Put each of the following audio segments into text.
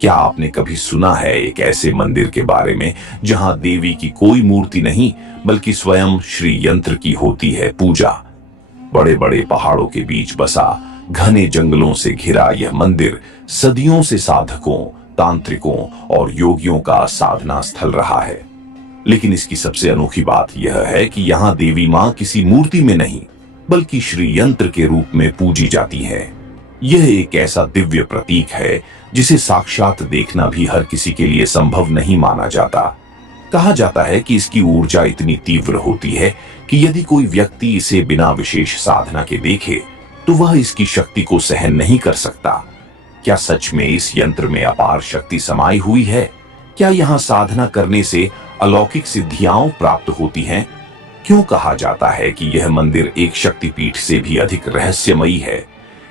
क्या आपने कभी सुना है एक ऐसे मंदिर के बारे में जहां देवी की कोई मूर्ति नहीं बल्कि स्वयं श्री यंत्र की होती है पूजा। बड़े बड़े पहाड़ों के बीच बसा, घने जंगलों से घिरा यह मंदिर सदियों से साधकों, तांत्रिकों और योगियों का साधना स्थल रहा है। लेकिन इसकी सबसे अनोखी बात यह है कि यहाँ देवी माँ किसी मूर्ति में नहीं बल्कि श्री यंत्र के रूप में पूजी जाती है। यह एक ऐसा दिव्य प्रतीक है जिसे साक्षात देखना भी हर किसी के लिए संभव नहीं माना जाता। कहा जाता है कि इसकी ऊर्जा इतनी तीव्र होती है कि यदि कोई व्यक्ति इसे बिना विशेष साधना के देखे तो वह इसकी शक्ति को सहन नहीं कर सकता। क्या सच में इस यंत्र में अपार शक्ति समाई हुई है? क्या यहाँ साधना करने से अलौकिक सिद्धियां प्राप्त होती हैं? क्यों कहा जाता है कि यह मंदिर एक शक्तिपीठ से भी अधिक रहस्यमयी है?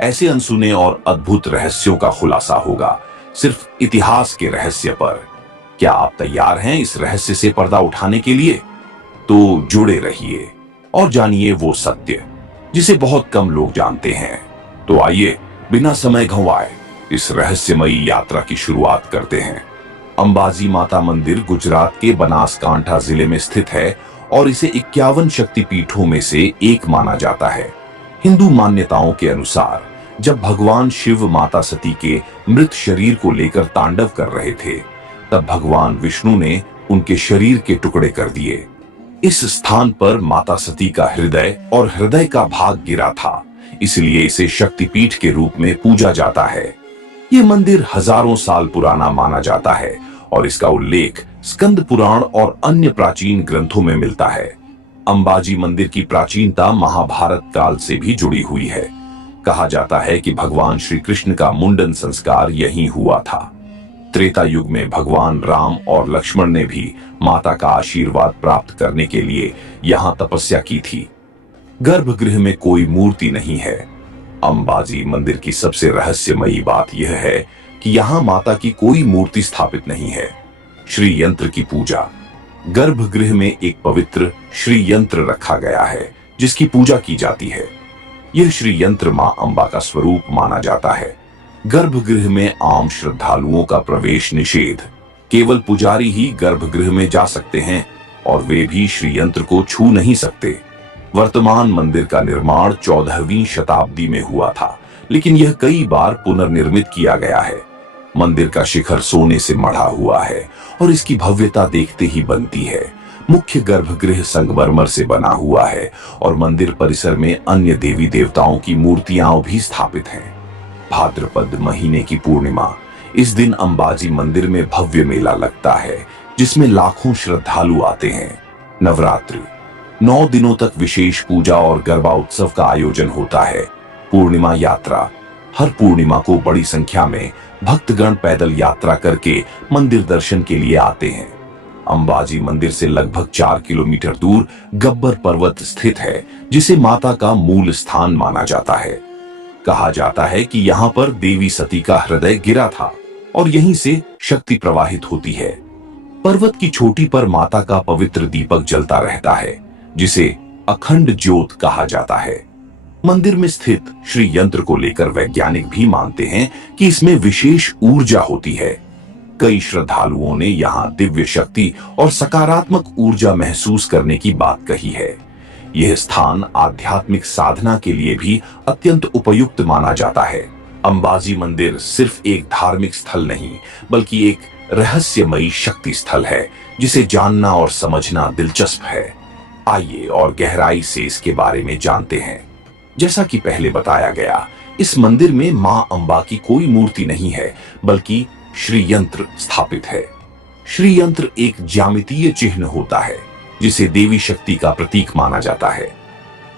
ऐसे अनसुने और अद्भुत रहस्यों का खुलासा होगा सिर्फ इतिहास के रहस्य पर। क्या आप तैयार हैं इस रहस्य से पर्दा उठाने के लिए? तो जुड़े रहिए और जानिए वो सत्य जिसे बहुत कम लोग जानते हैं। तो आइए बिना समय गंवाए इस रहस्यमयी यात्रा की शुरुआत करते हैं। अंबाजी माता मंदिर गुजरात के बनासकांठा जिले में स्थित है और इसे 51 शक्तिपीठों में से एक माना जाता है। हिंदू मान्यताओं के अनुसार जब भगवान शिव माता सती के मृत शरीर को लेकर तांडव कर रहे थे, तब भगवान विष्णु ने उनके शरीर के टुकड़े कर दिए। इस स्थान पर माता सती का हृदय और हृदय का भाग गिरा था, इसलिए इसे शक्तिपीठ के रूप में पूजा जाता है। ये मंदिर हजारों साल पुराना माना जाता है और इसका उल्लेख स्कंद पुराण और अन्य प्राचीन ग्रंथों में मिलता है। अंबाजी मंदिर की प्राचीनता महाभारत काल से भी जुड़ी हुई है। कहा जाता है कि भगवान श्री कृष्ण का मुंडन संस्कार यहीं हुआ था। त्रेता युग में भगवान राम और लक्ष्मण ने भी माता का आशीर्वाद प्राप्त करने के लिए यहाँ तपस्या की थी। गर्भगृह में कोई मूर्ति नहीं है। अंबाजी मंदिर की सबसे रहस्यमयी बात यह है कि यहाँ माता की कोई मूर्ति स्थापित नहीं है। श्री यंत्र की पूजा। गर्भगृह में एक पवित्र श्री यंत्र रखा गया है जिसकी पूजा की जाती है। यह श्री यंत्र मां अंबा का स्वरूप माना जाता है। गर्भगृह में आम श्रद्धालुओं का प्रवेश निषेध। केवल पुजारी ही गर्भगृह में जा सकते हैं और वे भी श्री यंत्र को छू नहीं सकते। वर्तमान मंदिर का निर्माण 14वीं शताब्दी में हुआ था, लेकिन यह कई बार पुनर्निर्मित किया गया है। मंदिर का शिखर सोने से मढ़ा हुआ है और इसकी भव्यता देखते ही बनती है। मुख्य गर्भगृह संगमरमर से बना हुआ है और मंदिर परिसर में अन्य देवी देवताओं की मूर्तियां भी स्थापित हैं। भाद्रपद महीने की पूर्णिमा, इस दिन अंबाजी मंदिर में भव्य मेला लगता है जिसमें लाखों श्रद्धालु आते हैं। नवरात्रि 9 दिनों तक विशेष पूजा और गरबा उत्सव का आयोजन होता है। पूर्णिमा यात्रा, हर पूर्णिमा को बड़ी संख्या में भक्तगण पैदल यात्रा करके मंदिर दर्शन के लिए आते हैं। अंबाजी मंदिर से लगभग 4 किलोमीटर दूर गब्बर पर्वत स्थित है जिसे माता का मूल स्थान माना जाता है। कहा जाता है कि यहाँ पर देवी सती का हृदय गिरा था और यहीं से शक्ति प्रवाहित होती है। पर्वत की चोटी पर माता का पवित्र दीपक जलता रहता है जिसे अखंड ज्योत कहा जाता है। मंदिर में स्थित श्री यंत्र को लेकर वैज्ञानिक भी मानते हैं कि इसमें विशेष ऊर्जा होती है। कई श्रद्धालुओं ने यहाँ दिव्य शक्ति और सकारात्मक ऊर्जा महसूस करने की बात कही है। यह स्थान आध्यात्मिक साधना के लिए भी अत्यंत उपयुक्त माना जाता है। अंबाजी मंदिर सिर्फ एक धार्मिक स्थल नहीं बल्कि एक रहस्यमयी शक्ति स्थल है जिसे जानना और समझना दिलचस्प है। आइए और गहराई से इसके बारे में जानते हैं। जैसा कि पहले बताया गया, इस मंदिर में मां अंबा की कोई मूर्ति नहीं है बल्कि श्री यंत्र स्थापित है। श्री यंत्र एक ज्यामितीय चिन्ह होता है जिसे देवी शक्ति का प्रतीक माना जाता है।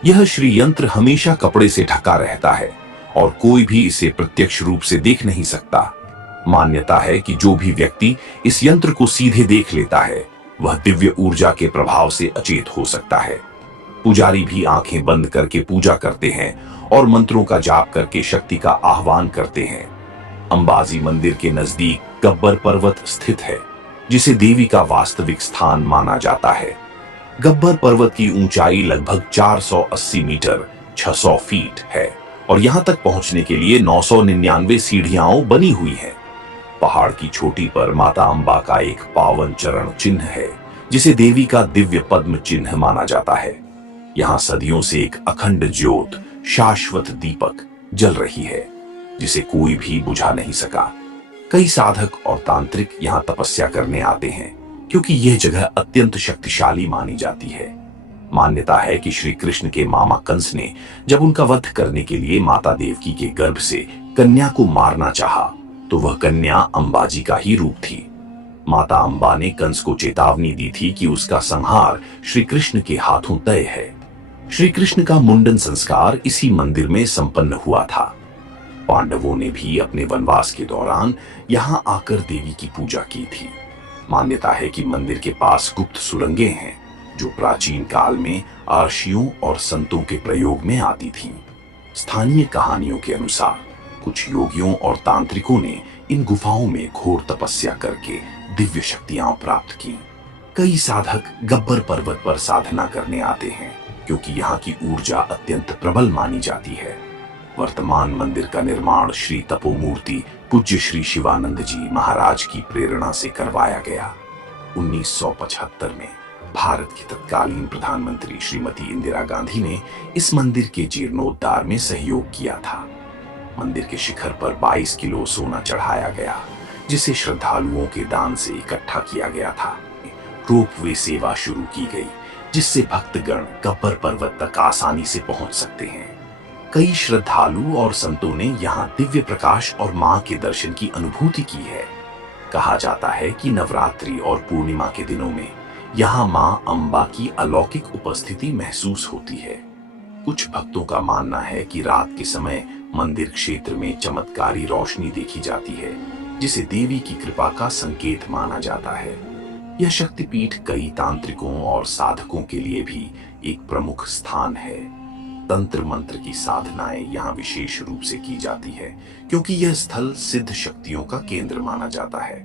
यह श्री यंत्र हमेशा कपड़े से ढका रहता है और कोई भी इसे प्रत्यक्ष रूप से देख नहीं सकता। मान्यता है कि जो भी व्यक्ति इस यंत्र को सीधे देख लेता है वह दिव्य ऊर्जा के प्रभाव से अचेत हो सकता है। पुजारी भी आंखें बंद करके पूजा करते हैं और मंत्रों का जाप करके शक्ति का आह्वान करते हैं। अंबाजी मंदिर के नजदीक गब्बर पर्वत स्थित है जिसे देवी का वास्तविक स्थान माना जाता है। गब्बर पर्वत की ऊंचाई लगभग 480 मीटर 600 फीट है और यहां तक पहुंचने के लिए 999 सीढ़ियां बनी हुई हैं। पहाड़ की चोटी पर माता अंबा का एक पावन चरण चिन्ह है, जिसे देवी का दिव्य पद्म चिन्ह माना जाता है। यहाँ सदियों से एक अखंड ज्योत, शाश्वत दीपक जल रही है, जिसे कोई भी बुझा नहीं सका। कई साधक और तांत्रिक यहाँ तपस्या करने आते हैं, क्योंकि यह जगह अत्यंत शक्तिशाली मानी जाती है। मान्यता है कि श्री कृष्ण के मामा कंस ने जब उनका वध करने के लिए माता देवकी के गर्भ से कन्या को मारना चाहा, तो वह कन्या अंबाजी का ही रूप थी। माता अंबा ने कंस को चेतावनी दी थी कि उसका संहार श्री कृष्ण के हाथों तय है। श्री कृष्ण का मुंडन संस्कार इसी मंदिर में संपन्न हुआ था। पांडवों ने भी अपने वनवास के दौरान यहाँ आकर देवी की पूजा की थी। मान्यता है कि मंदिर के पास गुप्त सुरंगें हैं, जो प्राचीन काल में आर्षियों और संतों के प्रयोग में आती थीं। स्थानीय कहानियों के अनुसार कुछ योगियों और तांत्रिकों ने इन गुफाओं में घोर तपस्या करके दिव्य शक्तियां प्राप्त की। कई साधक गब्बर पर्वत पर साधना करने आते हैं, क्योंकि यहाँ की ऊर्जा अत्यंत प्रबल मानी जाती है। वर्तमान मंदिर का निर्माण श्री तपोमूर्ति पूज्य श्री शिवानंद जी महाराज की प्रेरणा से करवाया गया। 1975 में भारत की तत्कालीन प्रधानमंत्री श्रीमती इंदिरा गांधी ने इस मंदिर के जीर्णोद्धार में सहयोग किया था। मंदिर के शिखर पर 22 किलो सोना चढ़ाया गया, जिसे श्रद्धालुओं के दान से इकट्ठा किया गया था। रोपवे सेवा शुरू की गई, जिससे भक्तगण गब्बर पर्वत तक आसानी से पहुंच सकते हैं। कई श्रद्धालु और संतों ने यहाँ दिव्य प्रकाश और मां के दर्शन की अनुभूति की है। कहा जाता है कि नवरात्रि और पूर्णिमा के दिनों में यहाँ मां अंबा की अलौकिक उपस्थिति महसूस होती है। कुछ भक्तों का मानना है कि रात के समय मंदिर क्षेत्र में चमत्कारी रोशनी देखी जाती है, जिसे देवी की कृपा का संकेत माना जाता है। यह शक्तिपीठ कई तांत्रिकों और साधकों के लिए भी एक प्रमुख स्थान है। तंत्र मंत्र की साधनाएं यहाँ विशेष रूप से की जाती है, क्योंकि यह स्थल सिद्ध शक्तियों का केंद्र माना जाता है।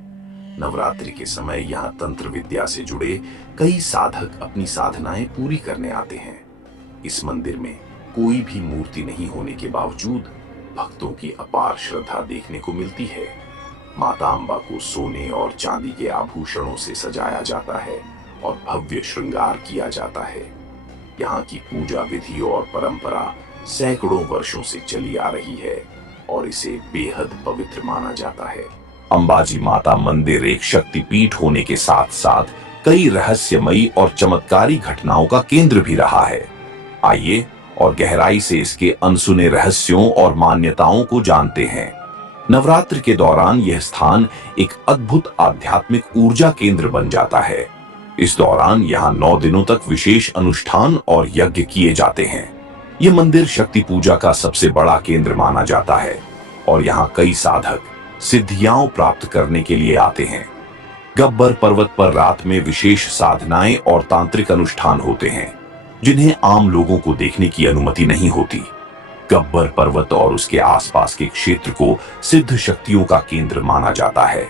नवरात्रि के समय यहाँ तंत्र विद्या से जुड़े कई साधक अपनी साधनाएं पूरी करने आते हैं। इस मंदिर में कोई भी मूर्ति नहीं होने के बावजूद भक्तों की अपार श्रद्धा देखने को मिलती है। माता अंबा को सोने और चांदी के आभूषणों से सजाया जाता है और भव्य श्रृंगार किया जाता है। यहाँ की पूजा विधि और परंपरा सैकड़ों वर्षों से चली आ रही है और इसे बेहद पवित्र माना जाता है। अंबाजी माता मंदिर एक शक्तिपीठ होने के साथ साथ कई रहस्यमयी और चमत्कारी घटनाओं का केंद्र भी रहा है। आइए और गहराई से इसके अनसुने रहस्यों और मान्यताओं को जानते हैं। नवरात्र के दौरान यह स्थान एक अद्भुत आध्यात्मिक ऊर्जा केंद्र बन जाता है। इस दौरान यहाँ 9 दिनों तक विशेष अनुष्ठान और यज्ञ किए जाते हैं। यह मंदिर शक्ति पूजा का सबसे बड़ा केंद्र माना जाता है और यहाँ कई साधक सिद्धियां प्राप्त करने के लिए आते हैं। गब्बर पर्वत पर रात में विशेष साधनाएं और तांत्रिक अनुष्ठान होते हैं, जिन्हें आम लोगों को देखने की अनुमति नहीं होती। गब्बर पर्वत और उसके आसपास के क्षेत्र को सिद्ध शक्तियों का केंद्र माना जाता है।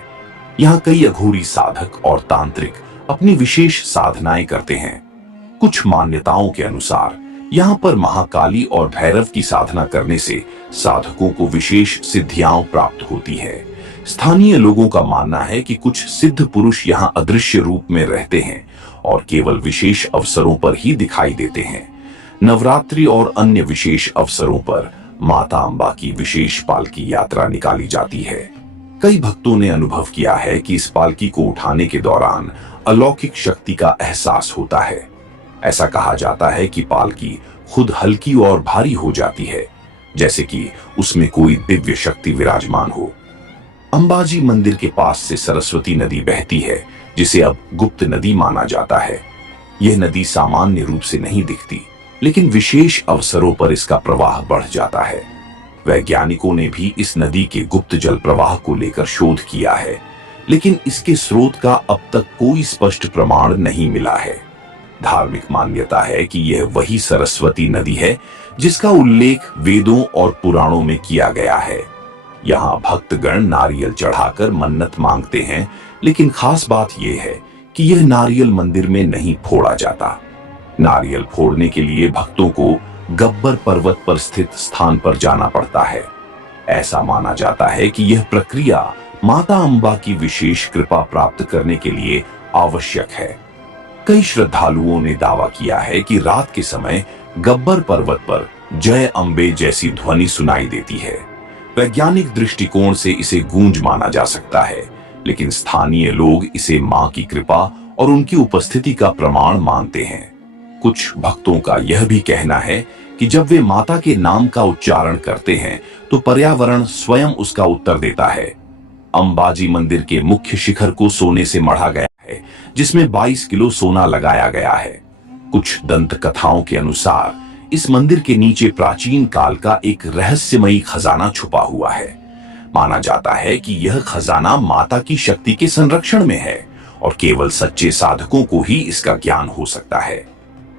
यहाँ कई अघोरी साधक और तांत्रिक अपनी विशेष साधनाएं करते हैं। कुछ मान्यताओं के अनुसार यहाँ पर महाकाली और भैरव की साधना करने से साधकों को विशेष सिद्धियां प्राप्त होती है। स्थानीय लोगों का मानना है कि कुछ सिद्ध पुरुष यहाँ अदृश्य रूप में रहते हैं और केवल विशेष अवसरों पर ही दिखाई देते हैं। नवरात्रि और अन्य विशेष अवसरों पर माता अंबा की विशेष पालकी यात्रा निकाली जाती है। कई भक्तों ने अनुभव किया है कि इस पालकी को उठाने के दौरान अलौकिक शक्ति का एहसास होता है। ऐसा कहा जाता है कि पालकी खुद हल्की और भारी हो जाती है, जैसे कि उसमें कोई दिव्य शक्ति विराजमान हो। अंबाजी मंदिर के पास से सरस्वती नदी बहती है, जिसे अब गुप्त नदी माना जाता है। यह नदी सामान्य रूप से नहीं दिखती, लेकिन विशेष अवसरों पर इसका प्रवाह बढ़ जाता है। वैज्ञानिकों ने भी इस नदी के गुप्त जल प्रवाह को लेकर शोध किया है, लेकिन इसके स्रोत का अब तक कोई स्पष्ट प्रमाण नहीं मिला है। धार्मिक मान्यता है कि यह वही सरस्वती नदी है जिसका उल्लेख वेदों और पुराणों में किया गया है। यहाँ भक्तगण नारियल चढ़ाकर मन्नत मांगते हैं, लेकिन खास बात यह है कि यह नारियल मंदिर में नहीं फोड़ा जाता। नारियल फोड़ने के लिए भक्तों को गब्बर पर्वत पर स्थित स्थान पर जाना पड़ता है। ऐसा माना जाता है कि यह प्रक्रिया माता अंबा की विशेष कृपा प्राप्त करने के लिए आवश्यक है। कई श्रद्धालुओं ने दावा किया है कि रात के समय गब्बर पर्वत पर जय अंबे जैसी ध्वनि सुनाई देती है। वैज्ञानिक दृष्टिकोण से इसे गूंज माना जा सकता है, लेकिन स्थानीय लोग इसे मां की कृपा और उनकी उपस्थिति का प्रमाण मानते हैं। कुछ भक्तों का यह भी कहना है कि जब वे माता के नाम का उच्चारण करते हैं तो पर्यावरण स्वयं उसका उत्तर देता है। अंबाजी मंदिर के मुख्य शिखर को सोने से मढ़ा गया है, जिसमें 22 किलो सोना लगाया गया है। कुछ दंत कथाओं के अनुसार इस मंदिर के नीचे प्राचीन काल का एक रहस्यमयी खजाना छुपा हुआ है। माना जाता है कि यह खजाना माता की शक्ति के संरक्षण में है और केवल सच्चे साधकों को ही इसका ज्ञान हो सकता है।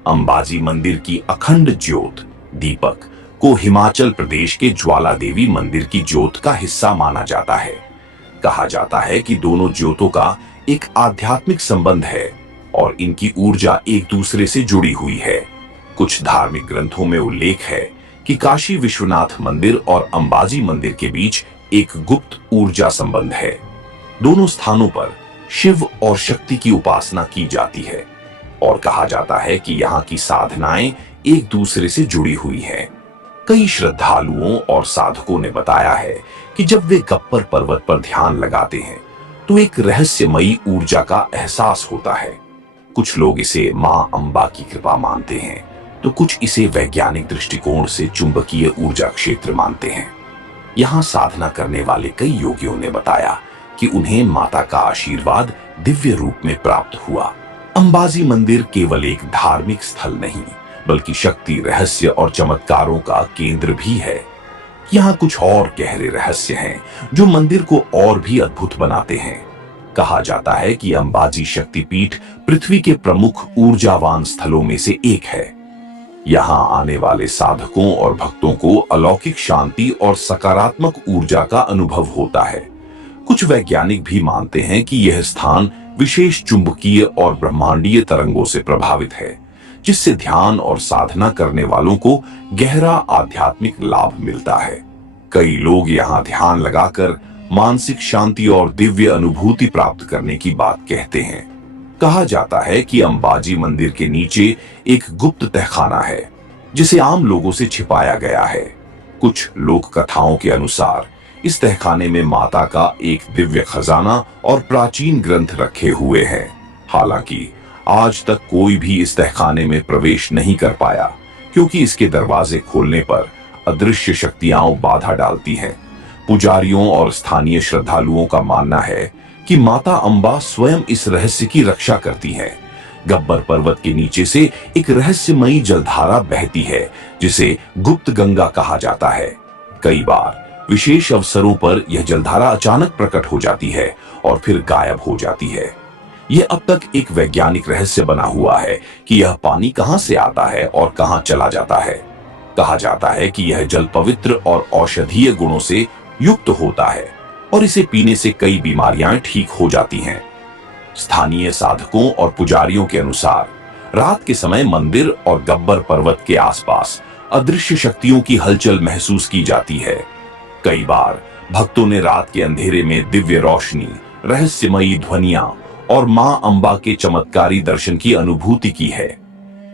अंबाजी मंदिर की अखंड ज्योत दीपक को हिमाचल प्रदेश के ज्वाला देवी मंदिर की ज्योत का हिस्सा माना जाता है। कहा जाता है कि दोनों ज्योतों का एक आध्यात्मिक संबंध है और इनकी ऊर्जा एक दूसरे से जुड़ी हुई है। कुछ धार्मिक ग्रंथों में उल्लेख है कि काशी विश्वनाथ मंदिर और अंबाजी मंदिर के बीच एक गुप्त ऊर्जा संबंध है। दोनों स्थानों पर शिव और शक्ति की उपासना की जाती है और कहा जाता है कि यहाँ की साधनाएं एक दूसरे से जुड़ी हुई हैं। कई श्रद्धालुओं और साधकों ने बताया है कि जब वे गब्बर पर्वत पर ध्यान लगाते हैं तो एक रहस्यमयी ऊर्जा का एहसास होता है। कुछ लोग इसे मां अंबा की कृपा मानते हैं, तो कुछ इसे वैज्ञानिक दृष्टिकोण से चुंबकीय ऊर्जा क्षेत्र मानते हैं। यहाँ साधना करने वाले कई योगियों ने बताया कि उन्हें माता का आशीर्वाद दिव्य रूप में प्राप्त हुआ। अंबाजी मंदिर केवल एक धार्मिक स्थल नहीं, बल्कि शक्ति, रहस्य और चमत्कारों का केंद्र भी है। यहाँ कुछ और गहरे रहस्य हैं जो मंदिर को और भी अद्भुत बनाते हैं। कहा जाता है कि अंबाजी शक्तिपीठ पृथ्वी के प्रमुख ऊर्जावान स्थलों में से एक है। यहाँ आने वाले साधकों और भक्तों को अलौकिक शांति और सकारात्मक ऊर्जा का अनुभव होता है। कुछ वैज्ञानिक भी मानते हैं कि यह स्थान विशेष चुंबकीय और ब्रह्मांडीय तरंगों से प्रभावित है, जिससे ध्यान और साधना करने वालों को गहरा आध्यात्मिक लाभ मिलता है। कई लोग यहाँ ध्यान लगाकर मानसिक शांति और दिव्य अनुभूति प्राप्त करने की बात कहते हैं। कहा जाता है कि अंबाजी मंदिर के नीचे एक गुप्त तहखाना है, जिसे आम लोगों से छिपाया गया है। कुछ लोक कथाओं के अनुसार इस तहखाने में माता का एक दिव्य खजाना और प्राचीन ग्रंथ रखे हुए हैं। हालांकि आज तक कोई भी इस तहखाने में प्रवेश नहीं कर पाया, क्योंकि इसके दरवाजे खोलने पर अदृश्य शक्तियां बाधा डालती हैं। पुजारियों और स्थानीय श्रद्धालुओं का मानना है कि माता अंबा स्वयं इस रहस्य की रक्षा करती है। गब्बर पर्वत के नीचे से एक रहस्यमयी जलधारा बहती है, जिसे गुप्त गंगा कहा जाता है। कई बार विशेष अवसरों पर यह जलधारा अचानक प्रकट हो जाती है और फिर गायब हो जाती है। यह अब तक एक वैज्ञानिक रहस्य बना हुआ है कि यह पानी कहां से आता है और कहां चला जाता है। कहा जाता है कि यह जल पवित्र और औषधीय गुणों से युक्त होता है और इसे पीने से कई बीमारियां ठीक हो जाती हैं। स्थानीय साधकों और पुजारियों के अनुसार रात के समय मंदिर और गब्बर पर्वत के आसपास अदृश्य शक्तियों की हलचल महसूस की जाती है। कई बार भक्तों ने रात के अंधेरे में दिव्य रोशनी, रहस्यमयी ध्वनियां और मां अंबा के चमत्कारी दर्शन की अनुभूति की है।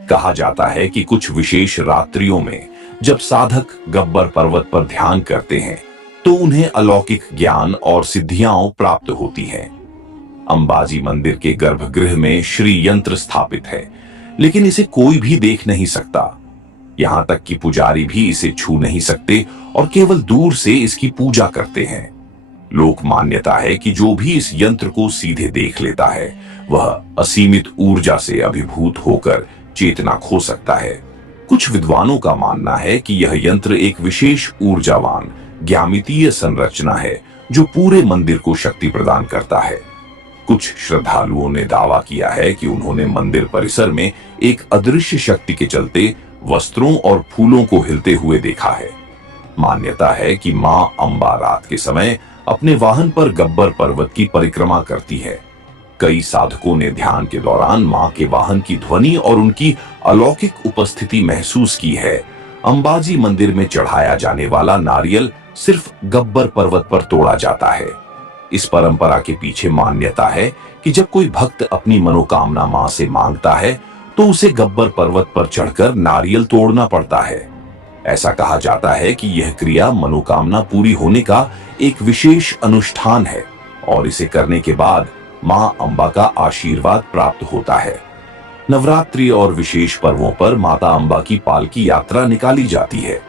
कहा जाता है कि कुछ विशेष रात्रियों में जब साधक गब्बर पर्वत पर ध्यान करते हैं तो उन्हें अलौकिक ज्ञान और सिद्धियां प्राप्त होती हैं। अंबाजी मंदिर के गर्भगृह में श्री यंत्र स्थापित है, लेकिन इसे कोई भी देख नहीं सकता। यहां तक कि पुजारी भी इसे छू नहीं सकते और केवल दूर से इसकी पूजा करते हैं। लोक मान्यता है कि जो भी इस यंत्र को सीधे देख लेता है, वह असीमित ऊर्जा से अभिभूत होकर चेतना खो सकता है। कुछ विद्वानों का मानना है कि यह यंत्र एक विशेष ऊर्जावान ज्यामितीय संरचना है जो पूरे मंदिर को शक्ति प्रदान करता है। कुछ श्रद्धालुओं ने दावा किया है कि उन्होंने मंदिर परिसर में एक अदृश्य शक्ति के चलते वस्त्रों और फूलों को हिलते हुए देखा है। मान्यता है कि मां अंबा रात के समय अपने वाहन पर गब्बर पर्वत की परिक्रमा करती है। कई साधकों ने ध्यान के दौरान मां के वाहन की ध्वनि और उनकी अलौकिक उपस्थिति महसूस की है। अंबाजी मंदिर में चढ़ाया जाने वाला नारियल सिर्फ गब्बर पर्वत पर तोड़ा जाता है। इस परंपरा के पीछे मान्यता है कि जब कोई भक्त अपनी मनोकामना मां से मांगता है तो उसे गब्बर पर्वत पर चढ़कर नारियल तोड़ना पड़ता है। ऐसा कहा जाता है कि यह क्रिया मनोकामना पूरी होने का एक विशेष अनुष्ठान है और इसे करने के बाद मां अंबा का आशीर्वाद प्राप्त होता है। नवरात्रि और विशेष पर्वों पर माता अंबा की पालकी यात्रा निकाली जाती है,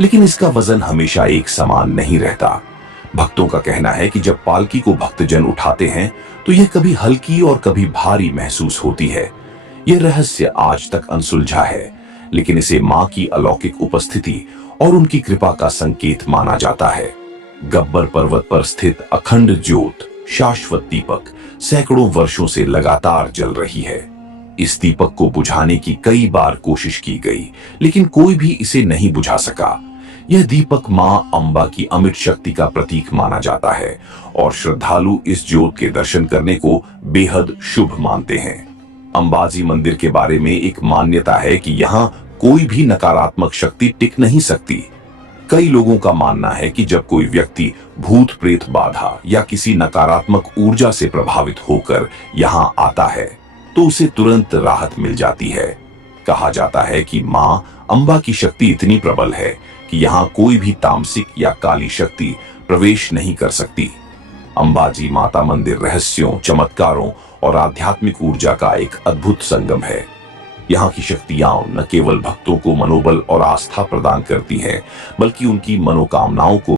लेकिन इसका वजन हमेशा एक समान नहीं रहता। भक्तों का कहना है कि जब पालकी को भक्तजन उठाते हैं तो यह कभी हल्की और कभी भारी महसूस होती है। यह रहस्य आज तक अनसुलझा है, लेकिन इसे मां की अलौकिक उपस्थिति और उनकी कृपा का संकेत माना जाता है। गब्बर पर्वत पर स्थित अखंड ज्योत शाश्वत दीपक सैकड़ों वर्षों से लगातार जल रही है। इस दीपक को बुझाने की कई बार कोशिश की गई, लेकिन कोई भी इसे नहीं बुझा सका। यह दीपक मां अंबा की अमिट शक्ति का प्रतीक माना जाता है और श्रद्धालु इस ज्योत के दर्शन करने को बेहद शुभ मानते हैं। अंबाजी मंदिर के बारे में एक मान्यता है कि यहाँ कोई भी नकारात्मक शक्ति टिक नहीं सकती। कई लोगों का मानना है कि जब कोई व्यक्ति भूत प्रेत बाधा या किसी नकारात्मक ऊर्जा से प्रभावित होकर यहाँ आता है तो उसे तुरंत राहत मिल जाती है। कहा जाता है कि मां अंबा की शक्ति इतनी प्रबल है कि यहाँ कोई भी तामसिक या काली शक्ति प्रवेश नहीं कर सकती। अंबाजी माता मंदिर रहस्यों, चमत्कारों और आध्यात्मिक ऊर्जा का एक अद्भुत संगम है। यहाँ की शक्तियां न केवल भक्तों को मनोबल और आस्था प्रदान करती हैं, बल्कि उनकी मनोकामनाओं को